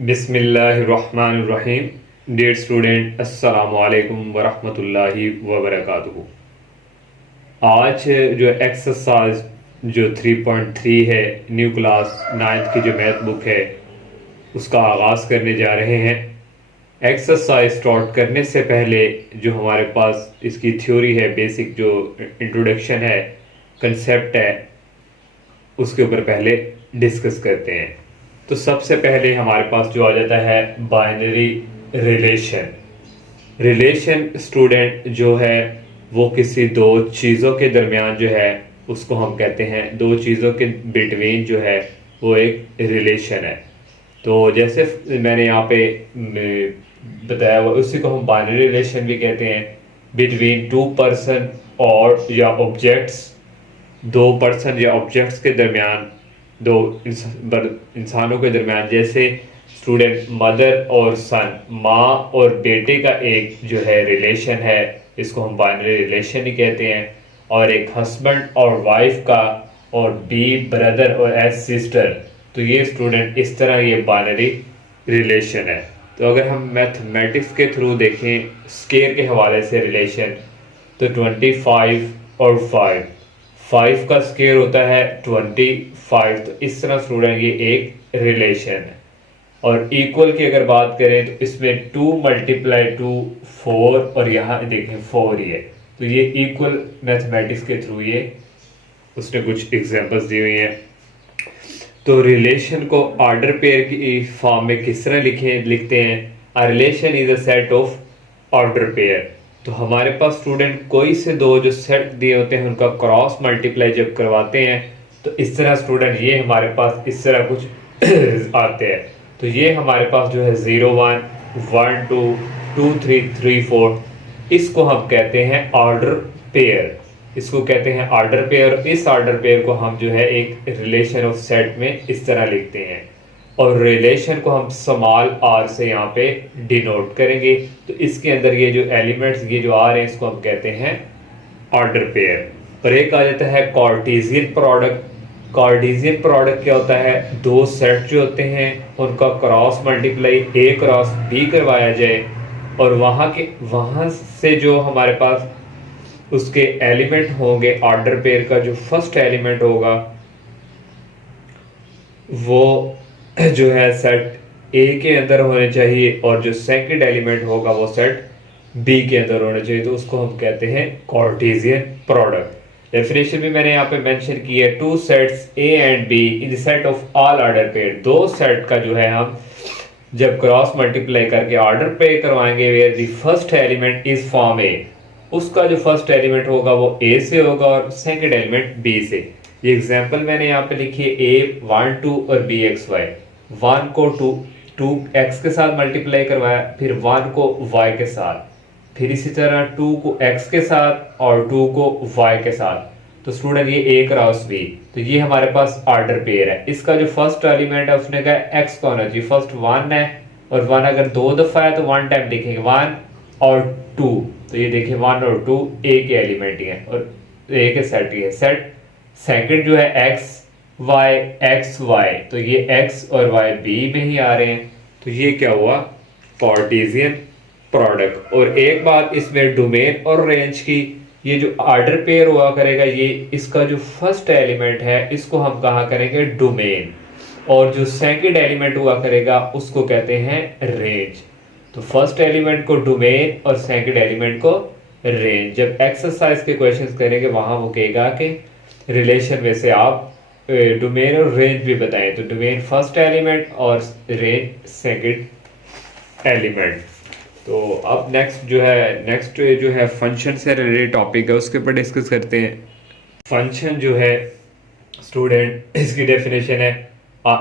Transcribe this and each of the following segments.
बिस्मिल्लाहिर्रहमानिर्रहीम। Dear student, अस्सलामु अलैकुम वरहमतुल्लाहि वबरकातुहू। आज जो एक्सरसाइज जो 3.3 है, न्यू क्लास 9th की जो मैथ बुक है, उसका आगाज़ करने जा रहे हैं। एक्सरसाइज स्टार्ट करने से पहले जो हमारे पास इसकी थ्योरी है, बेसिक जो इंट्रोडक्शन है, कंसेप्ट है, उसके ऊपर पहले डिस्कस करते हैं। तो सबसे पहले हमारे पास जो आ जाता है बाइनरी रिलेशन। रिलेशन स्टूडेंट जो है वो किसी दो चीज़ों के दरमियान जो है उसको हम कहते हैं, दो चीज़ों के बिटवीन जो है वो एक रिलेशन है। तो जैसे मैंने यहाँ पे बताया हुआ, उसी को हम बाइनरी रिलेशन भी कहते हैं। बिटवीन टू पर्सन और या ऑब्जेक्ट्स, दो पर्सन या ऑब्जेक्ट्स के दरमियान, दो इंसानों के दरमियान। जैसे स्टूडेंट मदर और सन, माँ और बेटे का एक जो है रिलेशन है, इसको हम बाइनरी रिलेशन ही कहते हैं। और एक हस्बैंड और वाइफ का, और बी ब्रदर और एस सिस्टर। तो ये स्टूडेंट इस तरह ये बाइनरी रिलेशन है। तो अगर हम मैथमेटिक्स के थ्रू देखें स्केयर के हवाले से रिलेशन, तो 25 और 5 का स्केयर होता है 25। तो इस तरह स्टूडेंट ये एक रिलेशन है। और इक्वल की अगर बात करें तो इसमें 2 × 2 4, और यहाँ देखें 4 ही है। तो ये इक्वल मैथमेटिक्स के थ्रू ये उसने कुछ एग्जांपल्स दी हुई हैं। तो रिलेशन को ऑर्डर पेयर की फॉर्म में किस तरह लिखते हैं? A relation is a set of order pair. तो हमारे पास स्टूडेंट कोई से दो जो सेट दिए होते हैं उनका क्रॉस मल्टीप्लाई जब करवाते हैं तो इस तरह स्टूडेंट ये हमारे पास इस तरह कुछ आते हैं। तो ये हमारे पास जो है 0 1 1 2 2 3 3 4, इसको हम कहते हैं ऑर्डर पेयर। इसको कहते हैं ऑर्डर पेयर। इस ऑर्डर पेयर को हम जो है एक रिलेशन ऑफ सेट में इस तरह लिखते हैं, और रिलेशन को हम स्मॉल आर से यहाँ पे डिनोट करेंगे। तो इसके अंदर ये जो एलिमेंट्स ये जो आ रहे हैं इसको हम कहते हैं ऑर्डर पेयर। और एक आ जाता है कार्टेशियन प्रोडक्ट। कार्टेशियन प्रोडक्ट क्या होता है? दो सेट जो होते हैं उनका क्रॉस मल्टीप्लाई ए क्रॉस बी करवाया जाए, और वहाँ से जो हमारे पास उसके एलिमेंट होंगे, ऑर्डर पेयर का जो फर्स्ट एलिमेंट होगा वो जो है सेट ए के अंदर होने चाहिए, और जो सेकंड एलिमेंट होगा वो सेट बी के अंदर होना चाहिए। तो उसको हम कहते हैं कार्टेशियन प्रोडक्ट। डेफिनेशन भी मैंने यहाँ पे मेंशन की है, two sets A and be in the set of all order pair. दो सेट का जो है हम जब क्रॉस मल्टीप्लाई करके ऑर्डर पे करवाएंगे, where the first element is from A, उसका जो फर्स्ट एलिमेंट होगा वो ए से होगा और सेकंड एलिमेंट बी से। ये एग्जांपल मैंने यहाँ पे लिखी है, ए 1 2 और बी एक्स वाई। 1 को 2 एक्स के साथ मल्टीप्लाई करवाया, फिर 1 को वाई के साथ, फिर इसी तरह 2 को एक्स के साथ और 2 को वाई के साथ। तो स्टूडेंट ये ए क्रॉस बी, तो ये हमारे पास ऑर्डर पेयर है। इसका जो फर्स्ट एलिमेंट है उसने कहा एक्स का होना चाहिए, फर्स्ट 1 है, और 1 अगर 2 दफा है तो 1 टाइम लिखेंगे 1 और 2। तो ये देखिए 1 और 2 ए के एलिमेंट ही है और ए के सेट ही है। सेट सेकंड जो है एक्स वाई, तो ये एक्स और वाई बी में ही आ रहे हैं। तो ये क्या हुआ? Cartesian product. और एक बात इसमें डोमेन और रेंज की, ये जो ऑर्डर पेयर हुआ करेगा, ये इसका जो फर्स्ट एलिमेंट है इसको हम कहा करेंगे डोमेन, और जो सेकंड एलिमेंट हुआ करेगा उसको कहते हैं रेंज। तो फर्स्ट एलिमेंट को डोमेन और सेकंड एलिमेंट को रेंज। जब एक्सरसाइज के क्वेश्चंस करेंगे वहां वो कहेगा कि रिलेशन में से आप डोमेन और रेंज भी बताएं। तो डोमेन फर्स्ट एलिमेंट और रेंज सेकंड एलिमेंट। तो अब नेक्स्ट जो है फंक्शन से रिलेटेड टॉपिक है, उसके ऊपर डिस्कस करते हैं। फंक्शन जो है स्टूडेंट, इसकी डेफिनेशन है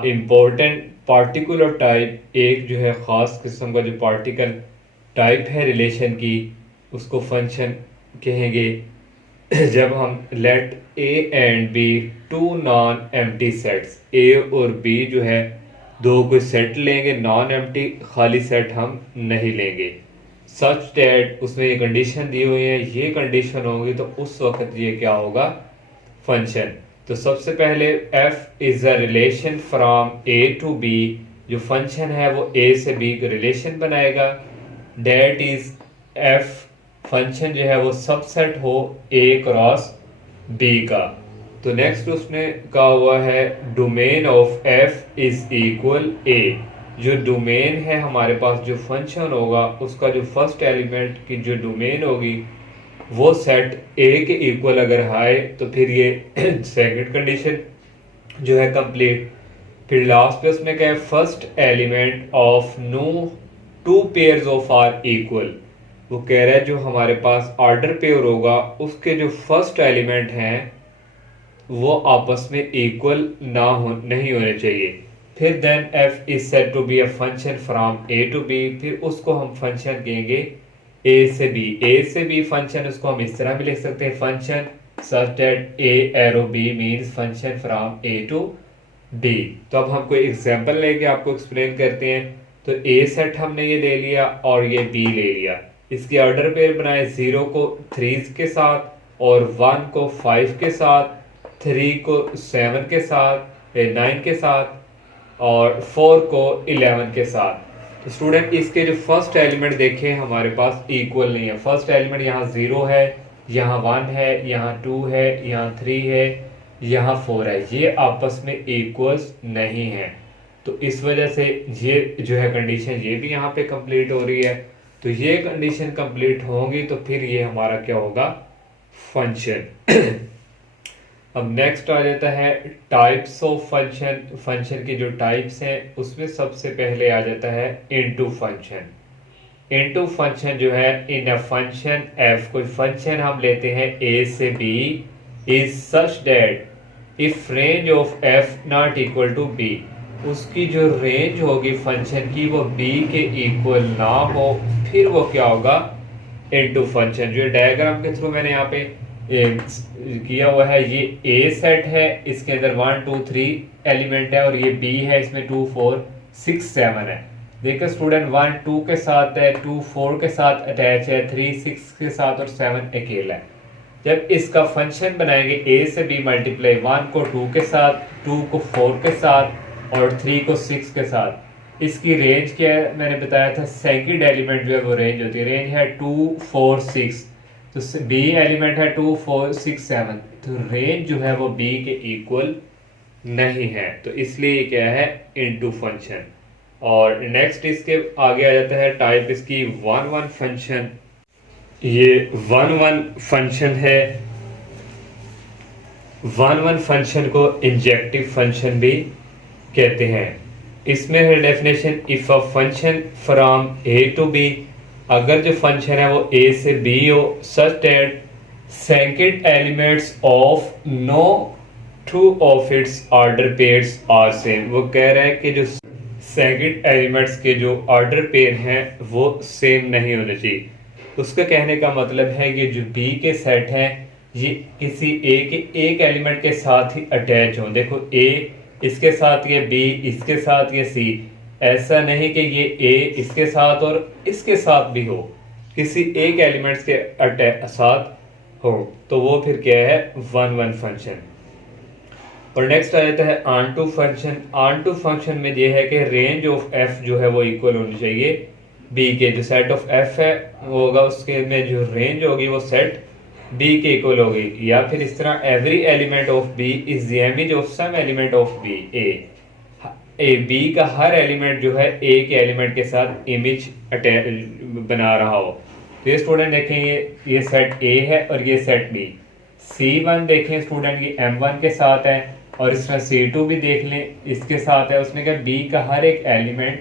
इम्पोर्टेंट पार्टिकुलर टाइप, एक जो है ख़ास किस्म का जो पार्टिकल टाइप है रिलेशन की, उसको फंक्शन कहेंगे। जब हम let A and B two non empty sets, A और बी जो है दो कोई सेट लेंगे, नॉन एम्प्टी खाली सेट हम नहीं लेंगे, सच दैट उसमें ये कंडीशन दी हुई है, ये कंडीशन होगी तो उस वक्त ये क्या होगा? फंक्शन। तो सबसे पहले f is a relation from a to b जो फंक्शन है वो ए से बी का रिलेशन बनाएगा, डेट इज एफ फंक्शन जो है वो सबसेट हो ए क्रॉस बी का। तो नेक्स्ट उसने कहा हुआ है domain of f is equal A. जो डोमेन है हमारे पास, जो फंक्शन होगा उसका जो फर्स्ट एलिमेंट की जो डोमेन होगी वो सेट ए के इक्वल अगर है तो फिर ये सेकंड कंडीशन जो है कंप्लीट। फिर लास्ट पे उसने कहा first element of no two pairs of are equal. वो कह रहा है जो हमारे पास ऑर्डर पेयर होगा उसके जो फर्स्ट एलिमेंट हैं वो आपस में इक्वल नहीं होने चाहिए। फिर then F is said to be a function from A to B, फिर उसको हम फंक्शन कहेंगे ए से बी। ए से बी फंक्शन उसको हम इस तरह भी लिख सकते हैं, function such that A arrow B means function from A to B. तो अब हम कोई एग्जांपल लेके आपको एक्सप्लेन करते हैं। तो ए सेट हमने ये ले लिया और ये बी ले लिया, इसके ऑर्डर पेयर बनाए 0 को 3 के साथ और 1 को 5 के साथ, 3 को 7 के साथ, 9 के साथ और 4 को 11 के साथ। तो स्टूडेंट इसके जो फर्स्ट एलिमेंट देखें हमारे पास इक्वल नहीं है। फर्स्ट एलिमेंट यहाँ 0 है, यहाँ 1 है, यहाँ 2 है, यहाँ 3 है, यहाँ 4 है, ये आपस में इक्वल्स नहीं है। तो इस वजह से ये जो है कंडीशन ये भी यहाँ पे कंप्लीट हो रही है। तो ये कंडीशन कंप्लीट होंगी तो फिर ये हमारा क्या होगा, फंक्शन। अब नेक्स्ट आ जाता है टाइप्स ऑफ फंक्शन। फंक्शन की जो टाइप्स हैं उसमें सबसे पहले आ जाता है इनटू फंक्शन। इनटू फंक्शन जो है इन अ फंक्शन एफ, कोई फंक्शन हम लेते हैं ए से B is such that if range of F not equal to B, उसकी जो रेंज होगी फंक्शन की वो बी के इक्वल ना हो, फिर वो क्या होगा, इनटू फंक्शन। जो डायग्राम के थ्रू मैंने यहाँ पे किया हुआ है, ये ए सेट है, इसके अंदर 1 2 3 एलिमेंट है और ये बी है, इसमें 2 4 6 7 है। देखो स्टूडेंट 1 2 के साथ है, 2 4 के साथ अटैच है, 3 6 के साथ और 7 अकेला है। जब इसका फंक्शन बनाएंगे ए से बी मल्टीप्लाई 1 को 2 के साथ, 2 को 4 के साथ और 3 को 6 के साथ, इसकी रेंज क्या है मैंने बताया था, सेकंड एलिमेंट जो है वो रेंज होती है, रेंज है 2 4 6। तो बी एलिमेंट है 2 4 6 7, तो रेंज जो है वो बी के इक्वल नहीं है, तो इसलिए क्या है, इनटू फंक्शन। और नेक्स्ट इसके आगे आ जाता है टाइप इसकी 1 1 फंक्शन। ये 1 1 फंक्शन है। 1 1 फंक्शन को इंजेक्टिव फंक्शन भी कहते हैं। इसमें है definition, if a function from A to B, अगर जो फंक्शन है वो ए से बी हो, such that second elements of no two of its order pairs are same. वो कह रहा है कि जो सेकंड एलिमेंट्स के जो ऑर्डर पेयर हैं वो सेम नहीं होने चाहिए। उसका कहने का मतलब है कि जो बी के सेट हैं ये किसी ए के एक एलिमेंट के साथ ही अटैच हों। देखो ए इसके साथ ये बी, इसके साथ ये सी, ऐसा नहीं कि ये ए इसके साथ और इसके साथ भी हो, किसी एक एलिमेंट्स के साथ हो, तो वो फिर क्या है, 1 1 फंक्शन। और नेक्स्ट आ जाता है onto function. Onto function में ये है कि रेंज ऑफ एफ जो है वो इक्वल होनी चाहिए बी के। जो सेट ऑफ एफ है वो होगा, उसके में जो रेंज होगी वो सेट बी के इक्वल होगी। या फिर इस तरह every element of B is the image of some element of B. A B का हर एलिमेंट जो है ए के एलिमेंट के साथ इमेज बना रहा हो। तो ये स्टूडेंट देखेंगे ये सेट ए है और ये सेट बी। C1 देखें स्टूडेंट की M1 के साथ है और इस तरह C2 भी देख लें इसके साथ है। उसने कहा बी का हर एक एलिमेंट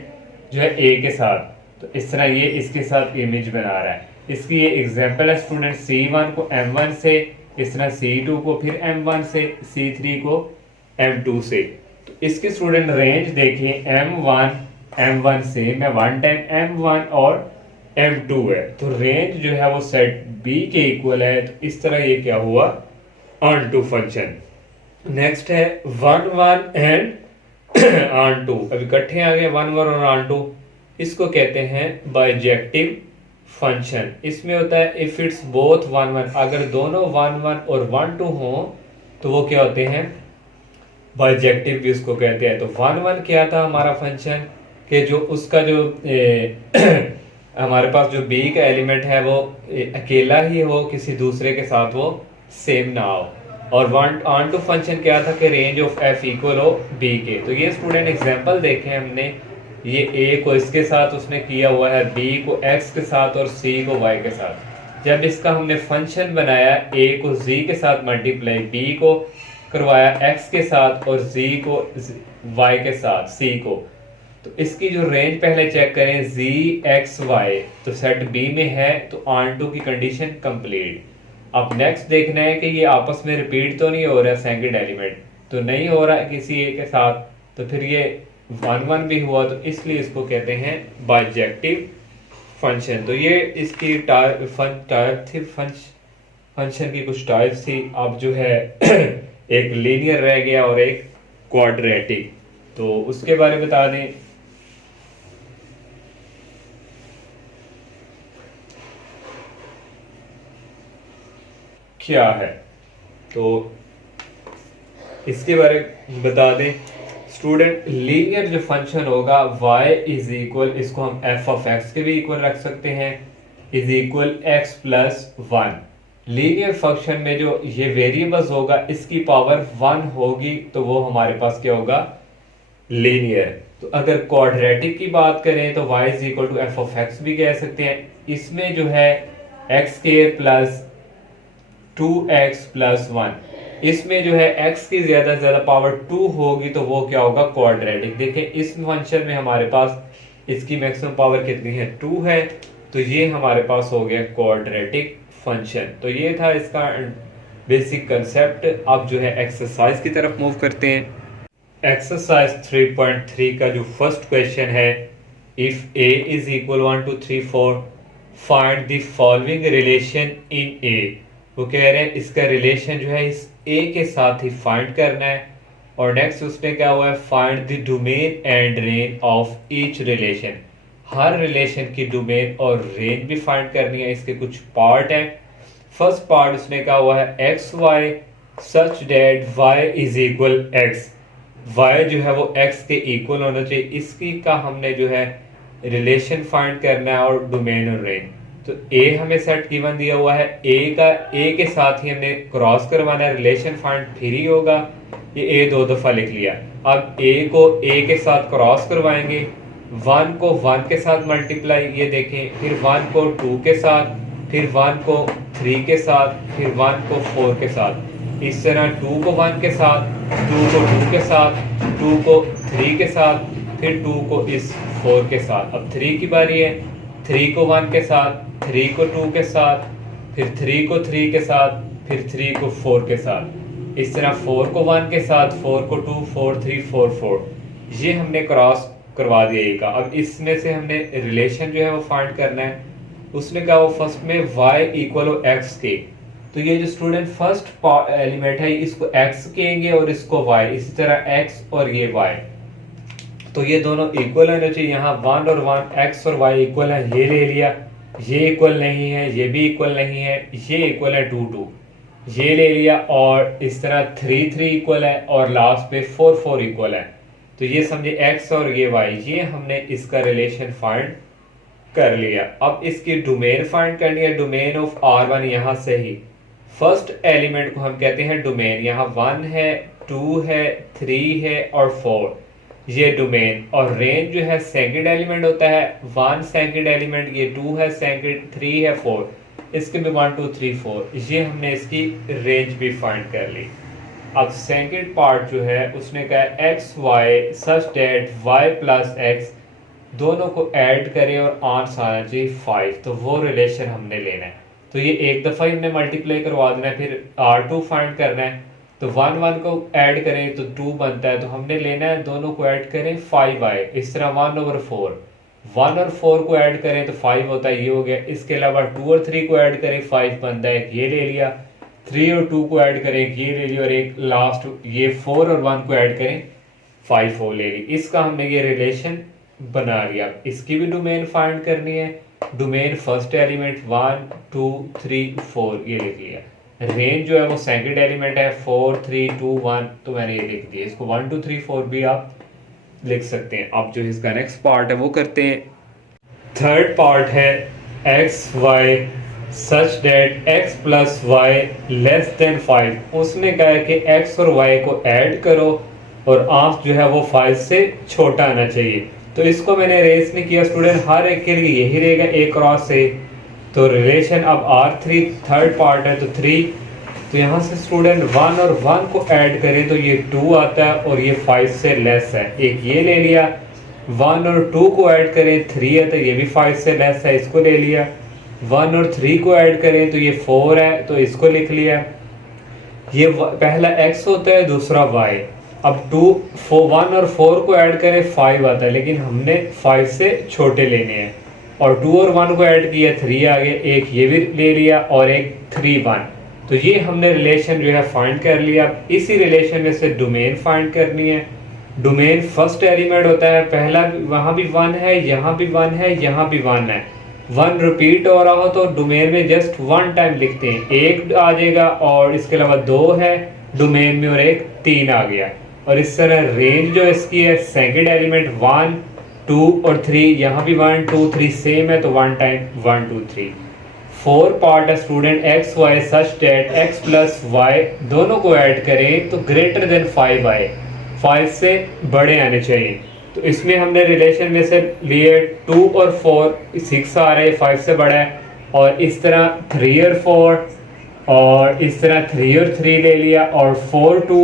जो है ए के साथ, तो इस तरह ये इसके साथ इमेज बना रहा है। इसकी ये एग्जांपल है स्टूडेंट, C1 को M1 से, इस तरह C2 को फिर M1 से, C3 को M2 से। तो इसकी स्टूडेंट रेंज देखिए M1 से मैं 1 टाइम M1 और M2 है, तो रेंज जो है वो सेट B के इक्वल है। तो इस तरह ये क्या हुआ, ऑन टू फंक्शन। नेक्स्ट है 1 1 एंड ऑन टू। अब इकट्ठे आ गए 1 1 और ऑन टू। इसको कहते हैं बाइजेक्टिव फंक्शन। इसमें होता है इफ इट्स बोथ 1 1, अगर दोनों 1 1 और 1 2 हो तो वो क्या होते हैं, बाइजेक्टिव भी उसको कहते हैं। तो 1 1 क्या था हमारा फंक्शन, कि जो उसका जो हमारे पास जो बी का एलिमेंट है वो अकेला ही हो, किसी दूसरे के साथ वो सेम ना हो। और वन ऑन टू फंक्शन क्या था कि रेंज ऑफ एफ इक्वल हो बी के। तो ये स्टूडेंट एग्जांपल देखे हमने, ये ए को इसके साथ उसने किया हुआ है, बी को एक्स के साथ और सी को वाई के साथ। जब इसका हमने फंक्शन बनाया, ए को जी के साथ मल्टीप्लाई, बी को करवाया एक्स के साथ और जी को वाई के साथ, सी को, तो इसकी जो रेंज पहले चेक करें, जी एक्स वाई तो सेट बी में है, तो ऑन टू की कंडीशन कंप्लीट। अब नेक्स्ट देखना है कि ये आपस में रिपीट तो नहीं हो रहा, सेकंड एलिमेंट तो नहीं हो रहा किसी एक के साथ, तो फिर ये वन वन भी हुआ, तो इसलिए इसको कहते हैं बाइजेक्टिव फंक्शन। तो ये इसकी टाइप थी फंक्शन की, कुछ टाइप्स थी। अब जो है एक लीनियर रह गया और एक क्वाड्रेटिक, तो उसके बारे में बता दें। क्या है तो इसके बारे में बता दें स्टूडेंट। लीनियर जो फंक्शन होगा y इज इक्वल, इसको हम f ऑफ x के भी इक्वल रख सकते हैं, is equal x plus one. Linear function में जो ये वेरिएबल्स होगा इसकी पावर 1 होगी, तो वो हमारे पास क्या होगा, लीनियर। तो अगर क्वाड्रेटिक की बात करें तो y is equal to F of X भी कह सकते हैं। इसमें जो है X square plus 2x plus one, इसमें जो है x की ज्यादा से ज्यादा पावर 2 होगी, तो वो क्या होगा, क्वाड्रेटिक। देखें इस फंक्शन में हमारे पास इसकी मैक्सिमम पावर कितनी है, 2 है, तो ये हमारे पास हो गया क्वाड्रेटिक फंक्शन। तो ये था इसका बेसिक कंसेप्ट। अब जो है एक्सरसाइज की तरफ मूव करते हैं। एक्सरसाइज 3.3 का जो फर्स्ट क्वेश्चन है, if a is equal 1 2 3 4 find the following relation in a। वो कह रहे हैं इसका रिलेशन जो है इस a के साथ ही फाइंड करना है। और नेक्स्ट उसमें क्या हुआ है, find the domain and range of each relation. Her relation की डोमेन और रेंज भी फाइंड करनी है। इसके कुछ पार्ट हैं। फर्स्ट पार्ट उसने कहा हुआ है x Y such that Y is equal X, Y जो है वो एक्स के इक्वल होना चाहिए। इसकी का हमने जो है रिलेशन फाइंड करना है और डोमेन और रेंज। तो ए हमें सेट गिवन दिया हुआ है, ए के साथ ही हमने क्रॉस करवाना है, रिलेशन फाइंड फिर ही होगा। ये ए 2 दफा लिख लिया। अब ए को ए के साथ क्रॉस करवाएंगे, 1 को 1 के साथ मल्टीप्लाई, ये देखें, फिर 1 को 2 के साथ, फिर 1 को 3 के साथ, फिर 1 को 4 के साथ। इस तरह 2 को 1 के साथ, 2 को 2 के साथ, 2 को 3 के साथ, फिर 2 को इस 4 के साथ। अब 3 की बारी है, 3 को 1 के साथ, 3 को 2 के साथ, फिर 3 को 3 के साथ, फिर 3 को 4 के साथ। इस तरह 4 को 1 के साथ, 4 को 2, 4 3 4 4, ये हमने क्रॉस करवा दिया ए का। अब इसमें से हमने रिलेशन जो है वो फाइंड करना है। उसने कहा वो फर्स्ट में y इक्वल हो x के, तो ये जो स्टूडेंट फर्स्ट एलिमेंट है इसको x कहेंगे और इसको y, इसी तरह x और ये y, तो ये दोनों इक्वल होने चाहिए। यहाँ 1 और 1 x और y इक्वल है, ये ले लिया। ये इक्वल नहीं है, ये भी इक्वल नहीं है, ये इक्वल है 2 2, ये ले लिया। और इस तरह 3 3 इक्वल है और लास्ट पे 4 4 इक्वल है। तो ये समझे x और ये y, ये हमने इसका रिलेशन फाइंड कर लिया। अब इसकी डोमेन फाइंड करनी है, डोमेन ऑफ R1 यहाँ से ही फर्स्ट एलिमेंट को हम कहते हैं डोमेन। यहाँ 1 है, 2 है, 3 है और 4, ये डोमेन। और रेंज जो है सेकंड एलिमेंट होता है, 1 सेकंड एलिमेंट, ये 2 है सेकंड, 3 है 4, इसके भी 1 2 3 4, ये हमने इसकी रेंज भी फाइंड कर ली। अब सेकंड पार्ट जो है उसने कहा X Y such that Y plus X, दोनों को ऐड करें और आंसर आना चाहिए 5, तो वो रिलेशन हमने लेना है। तो ये एक दफ़ा ही हमने मल्टीप्लाई करवा देना है, फिर R2 फाइंड करना है। तो 1 1 को ऐड करें तो 2 बनता है, तो हमने लेना है दोनों को ऐड करें 5 आए। इस तरह 1/4, 1 और 4 को ऐड करें तो 5 होता है, ये हो गया। इसके अलावा 2 और 3 को ऐड करें 5 बनता है, ये ले लिया। 3 और 2 को ऐड करें, ये ले लिया। और एक लास्ट ये 4 और 1 को ऐड करें 5 4 ले ली। इसका हमने ये रिलेशन बना लिया। इसकी भी डोमेन फाइंड करनी है, डोमेन फर्स्ट एलिमेंट 1 2 3 4 ये लिख लिया। रेंज जो है वो सेकंड एलिमेंट है 4 3 2 1, तो मैंने ये लिख दिया। इसको 1 2 3 4 भी आप लिख सकते हैं। अब जो इसका नेक्स्ट पार्ट है वो करते हैं। थर्ड पार्ट है x Y such that x plus y less than 5। उसने कहा है कि एक्स और वाई को ऐड करो और आंख जो है वो 5 से छोटा आना चाहिए। तो इसको मैंने रेस नहीं किया स्टूडेंट, हर एक के लिए यही रहेगा ए क्रॉस ए। तो रिलेशन अब R3 थर्ड पार्ट है तो 3। तो यहाँ से स्टूडेंट 1 और 1 को ऐड करें तो ये 2 आता है और ये 5 से लेस है। एक ये ले लिया, 1 और 2 को ऐड करें 3 है तो ये भी 5 से लेस है, इसको ले लिया। 1 और 3 को ऐड करें तो ये 4 है तो इसको लिख लिया। ये पहला x होता है, दूसरा y। अब 1 और 4 को ऐड करें 5 आता है, लेकिन हमने 5 से छोटे लेने हैं। और 2 और 1 को ऐड किया 3 आ गया, एक ये भी ले लिया और एक 3 1। तो ये हमने रिलेशन जो है फाइंड कर लिया। इसी रिलेशन में से डोमेन फाइंड करनी है। डोमेन फर्स्ट एलिमेंट होता है, पहला वहाँ भी 1 है, यहाँ भी 1 है, यहाँ भी 1 है। 1 रिपीट हो रहा हो तो डोमेन में जस्ट 1 टाइम लिखते हैं, एक आ जाएगा और इसके अलावा 2 है डोमेन में और एक 3 आ गया। और इस तरह रेंज जो इसकी है सेकंड एलिमेंट 1 2 और 3, यहाँ भी 1 2 3 सेम है तो 1 टाइम 1 2 3। 4 पार्ट है student x Y such that x plus Y दोनों को ऐड करें तो ग्रेटर देन 5 आए, 5 से बड़े आने चाहिए। तो इसमें हमने रिलेशन में से लिए 2 और 4 6 आ रहे, 5 से बड़ा है। और इस तरह 3 और 4 और इस तरह 3 और 3 ले लिया और 4 2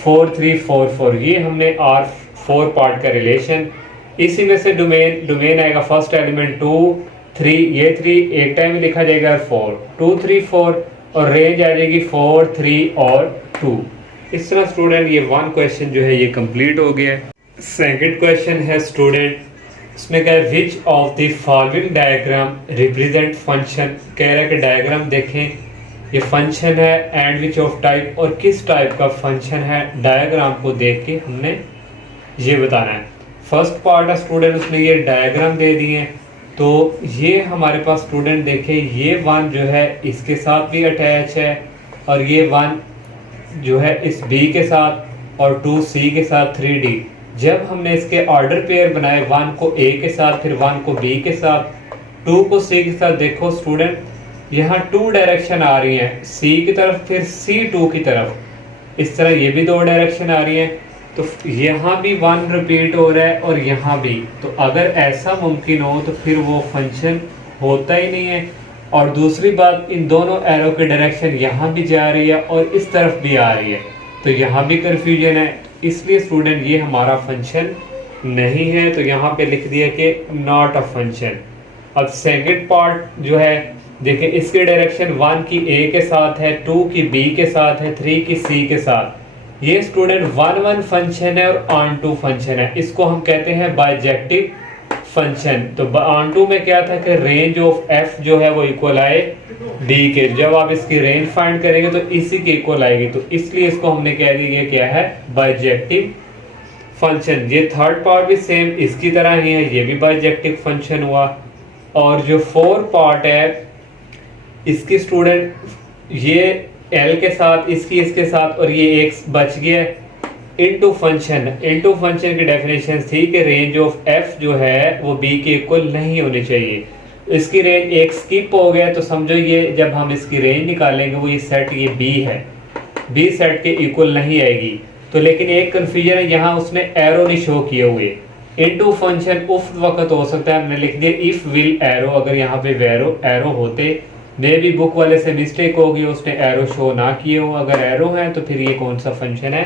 4 3 4 4। ये हमने R4 पार्ट का रिलेशन। इसी में से डोमेन आएगा फर्स्ट एलिमेंट 2 3, ये 3 एक टाइम में लिखा जाएगा 4 2 3 4 और रेंज आ जाएगी 4 3 और 2। इस तरह स्टूडेंट ये 1 क्वेश्चन जो है ये कंप्लीट हो गया। सेकंड क्वेश्चन है स्टूडेंट, इसमें कह which of the following diagram represent function. कह रहा है कि डायग्राम देखें, ये फंक्शन है एंड विच ऑफ टाइप, और किस टाइप का फंक्शन है डायग्राम को देख के हमने ये बताना है। फर्स्ट पार्ट है स्टूडेंट, उसने ये डायग्राम दे दिए हैं। तो ये हमारे पास स्टूडेंट देखें, ये 1 जो है इसके साथ भी अटैच है और ये 1 जो है इस B के साथ और 2 C के साथ 3D। जब हमने इसके ऑर्डर पेयर बनाए 1 को A के साथ फिर 1 को B के साथ 2 को C के साथ, देखो स्टूडेंट यहाँ 2 डायरेक्शन आ रही हैं, C की तरफ फिर C2 की तरफ। इस तरह ये भी 2 डायरेक्शन आ रही हैं। तो यहाँ भी 1 रिपीट हो रहा है और यहाँ भी। तो अगर ऐसा मुमकिन हो तो फिर वो फंक्शन होता ही नहीं है। और दूसरी बात, इन दोनों एरो की डायरेक्शन यहाँ भी जा रही है और इस तरफ भी आ रही है, तो यहाँ भी कन्फ्यूजन है। इसलिए स्टूडेंट ये हमारा फंक्शन नहीं है, तो यहाँ पे लिख दिया कि नॉट अ फंक्शन। अब सेकंड पार्ट जो है देखिए, इसकी डायरेक्शन 1 की A के साथ है, 2 की B के साथ है, 3 की C के साथ। ये स्टूडेंट 1 1 फंक्शन है और ऑन टू फंक्शन है। इसको हम कहते हैं बाइजेक्टिव फंक्शन। तो ऑन टू में क्या था कि रेंज ऑफ f जो है वो इक्वल आए d के। जब आप इसकी रेंज फाइंड करेंगे तो इसी के इक्वल आएगी, तो इसलिए इसको हमने कह दिया क्या है, बाइजेक्टिव फंक्शन। ये थर्ड पार्ट भी सेम इसकी तरह ही है, ये भी बाइजेक्टिव फंक्शन हुआ। और जो 4 पार्ट है इसकी स्टूडेंट, ये L के साथ इसके साथ और ये एक बच गया इनटू फंक्शन। इनटू फंक्शन की डेफिनेशन थी कि रेंज ऑफ f जो है वो b के इक्वल नहीं होनी चाहिए। इसकी रेंज एक स्किप हो गया, तो समझो ये जब हम इसकी रेंज निकालेंगे वो ये सेट ये b है, b सेट के इक्वल नहीं आएगी। तो लेकिन एक कन्फ्यूजन है, यहाँ उसने एरो नहीं शो किए हुए। इनटू फंक्शन उस वक्त हो सकता है, हमने लिख दिया इफ विल एरो, अगर यहाँ पे एरो होते मे भी बुक वाले से मिस्टेक होगी, उसने एरो शो ना किए हो। अगर एरो है तो फिर ये कौन सा फंक्शन है,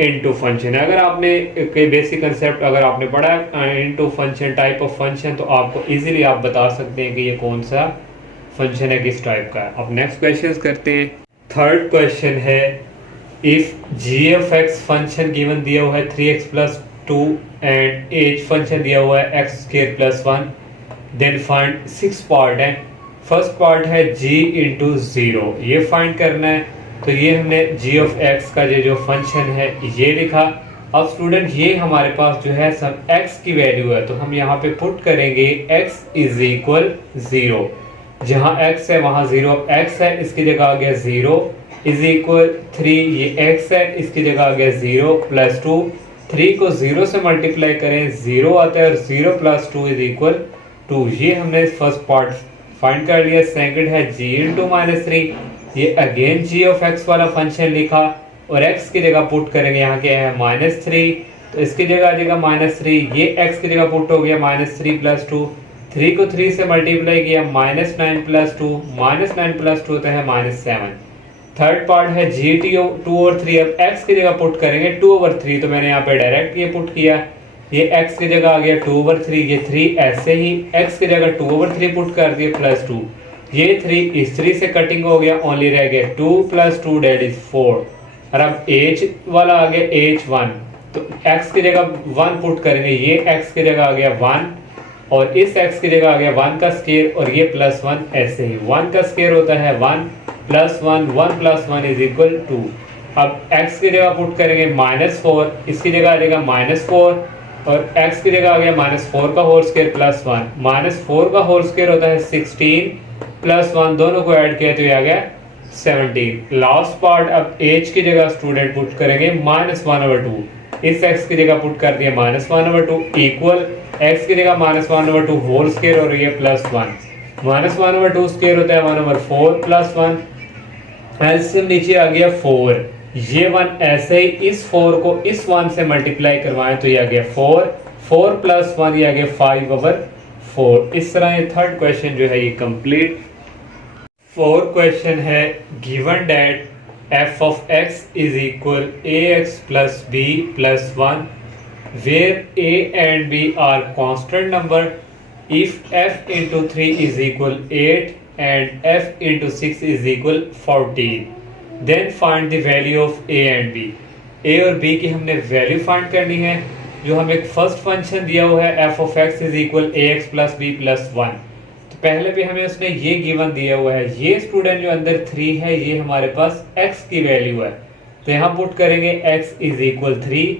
इनटू फंक्शन है। अगर आपने कोई बेसिक कंसेप्ट अगर आपने पढ़ा है into function type of function, तो आपको इजीली आप बता सकते हैं कि ये कौन सा फंक्शन है, किस टाइप का है। अब नेक्स्ट क्वेश्चन करते हैं। थर्ड क्वेश्चन है, इफ g(x) फंक्शन गिवन दिया हुआ है 3x + 2 एंड h फंक्शन दिया हुआ है x² + 1, देन फाइंड 6 पार्ट है। फर्स्ट पार्ट है g × 0, ये फाइंड करना है। तो ये हमने g(x) का जो फंक्शन है ये लिखा। अब स्टूडेंट ये हमारे पास जो है सब x की वैल्यू है, तो हम यहाँ पे पुट करेंगे x = 0। जहाँ x है वहाँ 0 x है, इसकी जगह आ गया 0 = 3, ये x है, इसकी जगह आ गया 0 + 2 3 को 0 से मल्टीप्लाई करें 0 आता है और 0 प्लस 2 इज इक्वल 2। ये हमने फर्स्ट पार्ट फाइंड कर लिया। सेकंड है g इंटू माइनस 3, ये अगेन g ऑफ x वाला फंक्शन लिखा और x की जगह पुट करेंगे, यहाँ क्या है -3, तो इसकी जगह आ जाएगा -3, ये x की जगह पुट हो गया -3 प्लस 2, 3 को 3 से मल्टीप्लाई किया -9 प्लस 2, -9 प्लस 2 होता है -7। थर्ड पार्ट है जी टी 2 और 3, अब x की जगह पुट करेंगे 2/3, तो मैंने यहाँ पे डायरेक्ट ये पुट किया, ये x की जगह आ गया 2/3, ये 3 ऐसे ही x की जगह 2/3 पुट कर दिए प्लस 2, ये 3 इस 3 से कटिंग हो गया, ओनली रह गया 2 प्लस 2 डेट इज 4। और अब h वाला आ गया h1, तो x की जगह 1 पुट करेंगे, ये x की जगह आ गया 1 और इस x की जगह आ गया 1 का स्क्वायर और ये +1 ऐसे ही, 1 का स्क्वायर होता है 1 + 1, 1 + 1 इज इक्वल 2। अब x की जगह पुट करेंगे -4, इसकी जगह आ जाएगा -4 और x की जगह आ गया -4 का होल स्क्वायर +1, -4 का होल स्क्वायर होता है 16 + 1, दोनों को ऐड किया तो ये आ गया 17। लास्ट पार्ट अब h की जगह स्टूडेंट पुट करेंगे -1/2, इस x की जगह पुट कर दिया -1/2 इक्वल x की जगह -1/2 होल स्क्वायर और ये +1, -1/2 स्क्वायर होता है 1/4 + 1, एलसीएम नीचे आ गया 4, ये 1 ऐसे ही इस 4 को इस 1 से मल्टीप्लाई करवाएं तो ये आ गया 4, 4 + 1 ये आ गया 5/4। इस तरह ये थर्ड क्वेश्चन जो है ये कंप्लीट। फोर्थ क्वेश्चन है given that f of x is equal ax plus b plus 1 where a and b are constant number if f into 3 is equal 8 and f into 6 is equal 14, then find the value of a and b। a और b की हमने value find करनी है। जो हमें एक first function दिया हुआ है f of x is equal ax plus b plus 1, तो पहले भी हमें उसने ये गिवन दिया हुआ है, ये स्टूडेंट जो अंदर 3 है ये हमारे पास x की वैल्यू है, तो यहाँ पुट करेंगे x is equal 3,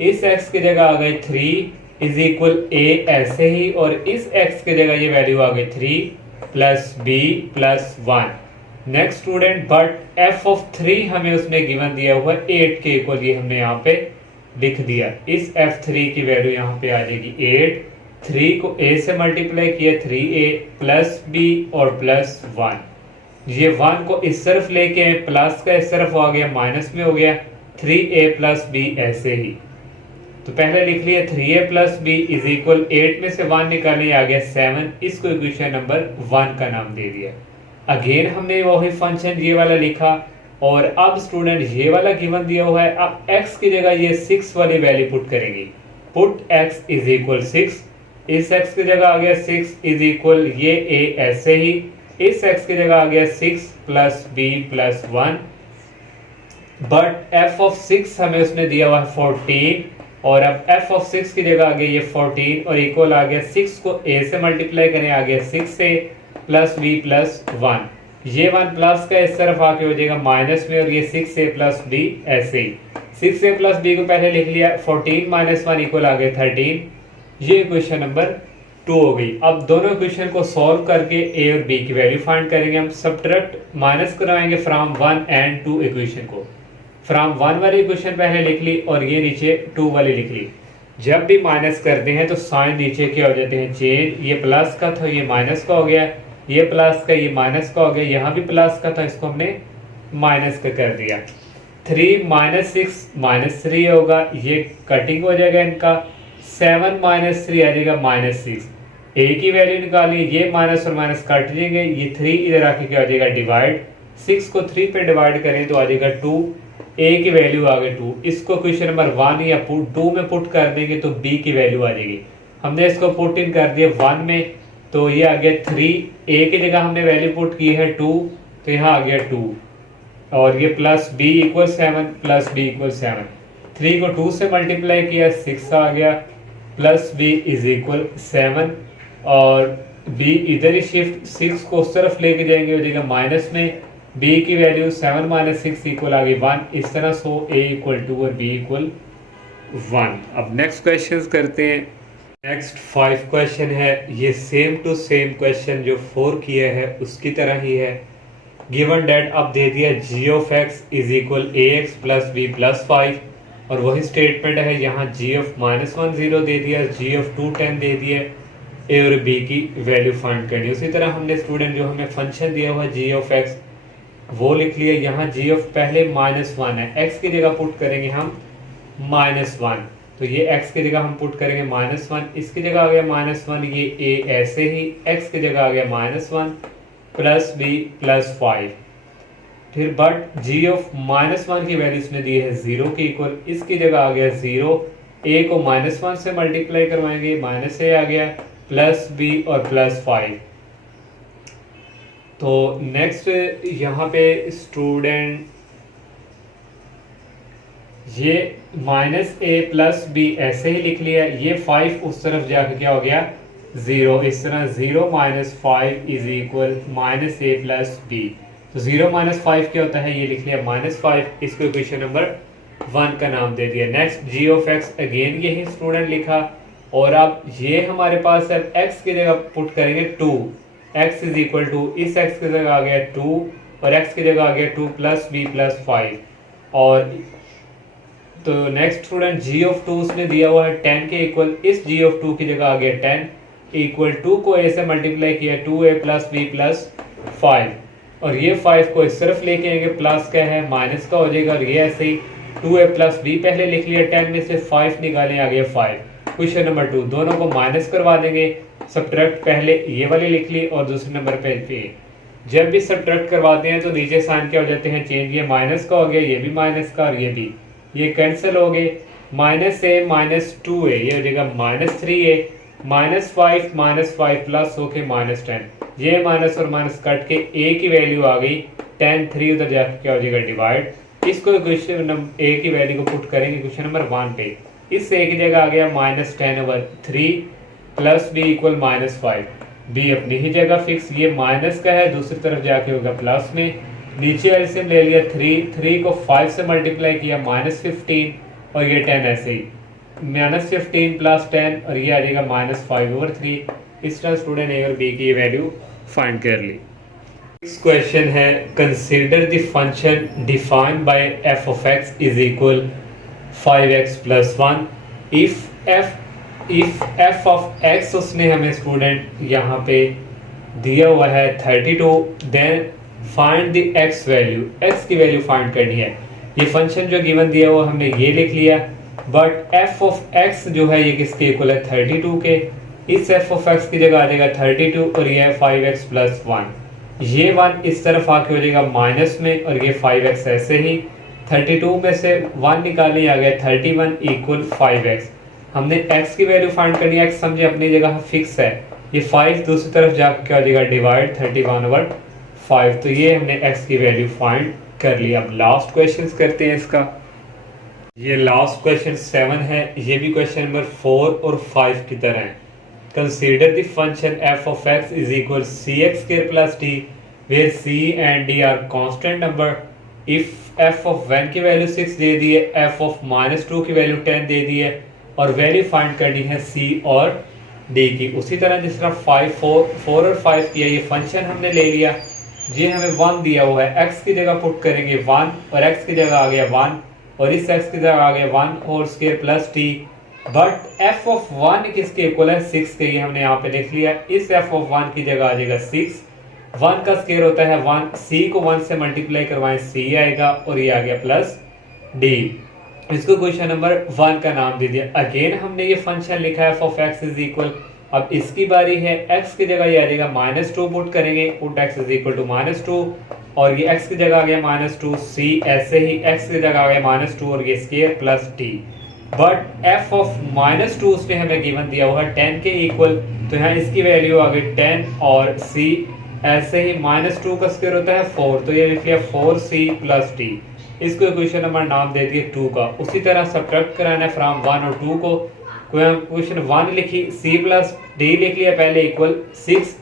इस x की जगह आ गई 3 is equal a ऐसे ही, और इस x की जगह ये वैल्यू आ गई 3 plus b plus 1। Next student but f of 3 हमें उसने गिवन दिया हुआ है 8 के इक्वल, ये हमने यहाँ पे लिख दिया, इस f3 की वैल्यू यहाँ पे आ जाएगी 8, 3 को a से मल्टीप्लाई किया 3a प्लस b और प्लस 1, ये 1 को इस तरफ लेके आए, प्लस का इस तरफ आ गया माइनस में हो गया 3a प्लस b ऐसे ही, तो पहले लिख लिया 3a plus b is equal 8 में से 1 निकालने आ गया 7, इसको इक्वेशन नंबर 1 का नाम दे दिया। अगेन हमने वही फंक्शन ये वाला लिखा और अब स्टूडेंट ये वाला गिवन दिया हुआ है, अब x की जगह ये 6 वाली वैल्यू पुट करेंगे, पुट x इज इक्वल 6, इस x की जगह आ गया 6 इज इक्वल ये a ऐसे ही, इस x की जगह आ गया 6 plus b plus 1, but f of 6 हमें उसने दिया हुआ है 14 और अब f of 6 की जगह आ गया ये 14 और इक्वल आ गया 6 को a से मल्टीप्लाई करें आ गया 6 से प्लस b प्लस 1, ये 1 प्लस का इस तरफ आके हो जाएगा माइनस में और ये 6a प्लस b ऐसे ही, 6a प्लस b को पहले लिख लिया 14 माइनस 1 इक्वल आ गया 13, ये इक्वेशन नंबर 2 हो गई। अब दोनों इक्वेशन को सॉल्व करके a और b की वैल्यू फाइंड करेंगे, हम सब्ट्रैक्ट माइनस कराएंगे फ्रॉम 1 एंड 2 इक्वेशन को, फ्रॉम 1 वाली इक्वेशन पहले लिख ली और ये नीचे 2 वाली लिख ली। जब भी माइनस करते हैं तो साइन नीचे क्या हो जाते हैं चेंज, ये प्लस का था ये माइनस का हो गया, ये प्लस का ये माइनस का हो गया, यहाँ भी प्लस का था इसको हमने माइनस का कर दिया, 3 माइनस 6 माइनस 3 होगा, ये कटिंग हो जाएगा इनका, 7 माइनस 3 आ जाएगा -6, a की वैल्यू निकालिए, ये माइनस और माइनस काट देंगे, ये 3 इधर आके क्या हो जाएगा डिवाइड, 6 को 3 पे डिवाइड करें तो आ जाएगा 2, a की वैल्यू आ गई 2, इसको क्वेश्चन नंबर 1 या 2 में पुट कर देंगे तो b की वैल्यू आ जाएगी, हमने इसको पुट इन कर दिया 1 में तो ये आ गया 3, a की जगह हमने वैल्यू पुट की है 2 तो यहाँ आ गया 2 और ये plus b equal 7 plus b equal 7, 3 को 2 से मल्टीप्लाई किया 6 आ गया प्लस b इज इक्वल 7 और b इधर ही शिफ्ट 6 को उस तरफ लेके जाएंगे हो जाएगा माइनस में, b की वैल्यू 7 माइनस 6 इक्वल आ गई 1, इस तरह सो a इक्वल 2 और b इक्वल 1। अब नेक्स्ट क्वेश्चंस करते हैं। नेक्स्ट 5 क्वेश्चन है, ये सेम टू सेम क्वेश्चन जो 4 किया है उसकी तरह ही है। गिवन डेट अब दे दिया g of x is equal ax plus b plus 5 और वही स्टेटमेंट है यहाँ g(-1) 0 दे दिया, g(2) 10 दे दिया, ए और बी की वैल्यू फाइंड करनी है। उसी तरह हमने स्टूडेंट जो हमें फंक्शन दिया हुआ g(x) वो लिख लिया। यहाँ g पहले -1 है, x की जगह पुट करेंगे हम -1, तो ये x की जगह हम पुट करेंगे -1, इसकी जगह आ गया -1, ये a ऐसे ही x की जगह आ गया -1 प्लस b प्लस 5। फिर बट g(-1) की वैल्यू इसने दी है 0 के इक्वल, इसकी जगह आ गया 0, a को -1 से मल्टीप्लाई करवाएंगे, -a आ गया प्लस b और प्लस 5। तो नेक्स्ट यहाँ पे स्टूडेंट ये -a प्लस b ऐसे ही लिख लिया, ये 5 उस तरफ जाके क्या हो गया 0, इस तरह 0 - 5 is equal -a plus b। तो 0 - 5 क्या होता है, ये लिख लिया -5, इसको इक्वेशन नंबर 1 का नाम दे दिया। नेक्स्ट g(x) अगेन यही स्टूडेंट लिखा, और अब ये हमारे पास है x की जगह पुट करेंगे 2, x इज इक्वल टू, इस x की जगह आ गया 2 और x की जगह आ गया 2 प्लस b प्लस 5। और तो नेक्स्ट स्टूडेंट g(2) उसने दिया हुआ है 10 के इक्वल, इस g(2) की जगह आ गया 10 इक्वल 2 को a से मल्टीप्लाई किया 2a प्लस b प्लस 5, और ये 5 को इस तरफ लेके आएंगे, प्लस का है माइनस का हो जाएगा, और ये ऐसे ही 2a प्लस b पहले लिख लिया, 10 में से 5 निकालें, आ गया 5। क्वेश्चन नंबर 2, दोनों को माइनस करवा देंगे, सब्ट्रैक्ट पहले ये वाली लिख ली और दूसरे नंबर पे जब भी सब्ट्रैक्ट करवाते हैं तो नीचे साइन क्या हो जाते हैं चेंज, ये माइनस का हो गया, ये भी माइनस का, और ये भी, ये कैंसिल हो गए, -a - 2a ये हो जाएगा -3a, -5 प्लस होके -10, ये माइनस और माइनस कट के a की वैल्यू आ गई 10, 3 उधर जाके क्या हो जाएगा डिवाइड। इसको क्वेश्चन नंबर a की वैल्यू को पुट करेंगे क्वेश्चन नंबर 1 पे, इस a की जगह आ गया -10/3 प्लस b इक्वल -5, b अपनी ही जगह फिक्स, ये माइनस का है दूसरी तरफ जाके होगा प्लस में, नीचे एलसीएम ले लिया 3 को 5 से मल्टीप्लाई किया -15 और ये 10 ऐसे ही, -15 प्लस 10 और ये आ जाएगा -5/3। इस तरह स्टूडेंट ए और बी की वैल्यू फाइंड कर ली। नेक्स्ट क्वेश्चन है, consider the function defined by f of x is equal 5x + 1 if f of x उसने हमें स्टूडेंट यहाँ पे दिया हुआ है 32, then find the x value, x की वैल्यू फाइंड करनी है। ये फंक्शन जो गिवन दिया हुआ हमने ये लिख लिया, बट f of x जो है ये किसके इक्वल है 32 के, इस f of x की जगह आ जाएगा 32 और ये है 5x + 1, ये 1 इस तरफ आके हो जाएगा माइनस में और ये 5x ऐसे ही, 32 में से 1 निकालने आ गया 31 इक्वल 5x। हमने x की वैल्यू फाइंड करनी है, x समझे अपनी जगह फिक्स है, ये 5 दूसरी तरफ जाकर क्या हो जाएगा डिवाइड 31/5, तो ये हमने x की वैल्यू फाइंड कर लिया। अब लास्ट क्वेश्चन करते हैं इसका, ये लास्ट क्वेश्चन 7 है, ये भी क्वेश्चन नंबर 4 और 5 की तरह है। Consider the function f of x is equal cx² plus d where c and d are constant number। if f of 1 की वैल्यू 6 दे दी है, f of -2 की वैल्यू 10 दे दी है और वैल्यू फाइंड करनी है c और d की। उसी तरह जिस तरह 4 और 5 किया, ये फंक्शन हमने ले लिया, ये हमें 1 दिया हुआ है, x की जगह पुट करेंगे 1 और x की जगह आ गया 1 और इस x की जगह आ गया 1² plus t, but f of 1 किसके इक्वल है 6 के, ये हमने यहाँ पे लिख लिया, इस f of 1 की जगह आ जाएगा 6, 1 का स्क्वायर होता है 1, c को 1 से मल्टीप्लाई करवाएं c आएगा और ये आ गया प्लस d। इसको क्वेश्चन नंबर 1 का नाम दे दिया। अगेन हमने ये फंक्शन लिखा है f of x is equal, अब इसकी बारी है, x की जगह ये आ जाएगा -2 पुट करेंगे, put x is equal to -2 और ये x की जगह आ गया -2, c ऐसे ही x की जगह आ गया -2 और ये square plus t, but f of -2 उसने हमें गिवन दिया हुआ 10 के इक्वल, तो यहाँ इसकी वैल्यू आ गई 10 और c ऐसे ही -2 का स्क्वायर होता है 4, तो ये लिख लिया 4c प्लस t, इसको इक्वेशन नंबर नाम दे दिए 2 का। उसी तरह सब्ट्रैक्ट कराना है फ्रॉम 1 और 2 को, क्वेश्चन 1 लिखी c प्लस d लिख लिया पहले इक्वल 6,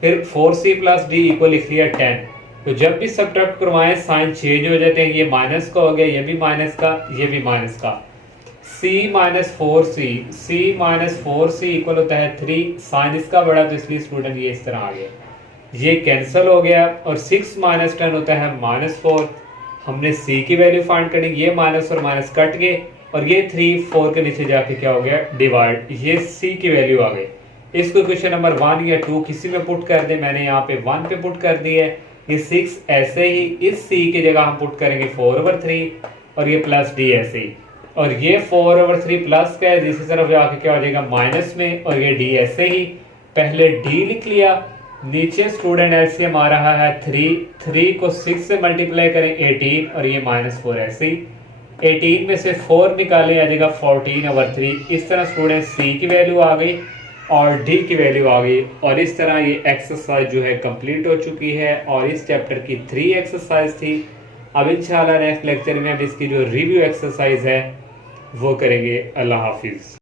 फिर 4c प्लस d इक्वल लिख लिया 10, तो जब भी सब्ट्रैक्ट करवाएं साइन चेंज हो जाते हैं, ये माइनस का हो गया, ये भी माइनस का, ये भी माइनस का, c - 4c इक्वल होता है 3, साइन इसका बड़ा तो इसलिए स्टूडेंट ये इस तरह आ गया, ये कैंसिल हो गया और 6 - 10 होता है -4। हमने c की वैल्यू फाइंड करनी, ये माइनस और माइनस कट गए, और ये 3 4 के नीचे जाके क्या हो गया डिवाइड, ये c की वैल्यू आ गई। इसको क्वेश्चन नंबर 1 या 2 किसी में पुट कर दे, मैंने यहाँ पे 1 पे पुट कर दी है। ये 6 ऐसे ही इस c की जगह हम पुट करेंगे 4/3 और ये प्लस d ऐसे ही, और ये 4/3 प्लस का है दूसरी तरफ जाके क्या हो जाएगा माइनस में, और ये d ऐसे ही पहले d लिख लिया। नीचे स्टूडेंट एलसीएम आ रहा है 3 को 6 से मल्टीप्लाई करें 18 और ये -4 ऐसे ही 18 में से 4 निकाले आ जाएगा 14/3। इस तरह स्टूडेंट c की वैल्यू आ गई और d की वैल्यू आ गई। और इस तरह ये एक्सरसाइज जो है कंप्लीट हो चुकी है और इस चैप्टर की 3 एक्सरसाइज थी। अब इंशाल्लाह नेक्स्ट लेक्चर में हम इसकी जो रिव्यू एक्सरसाइज है वो करेंगे। अल्लाह हाफिज़।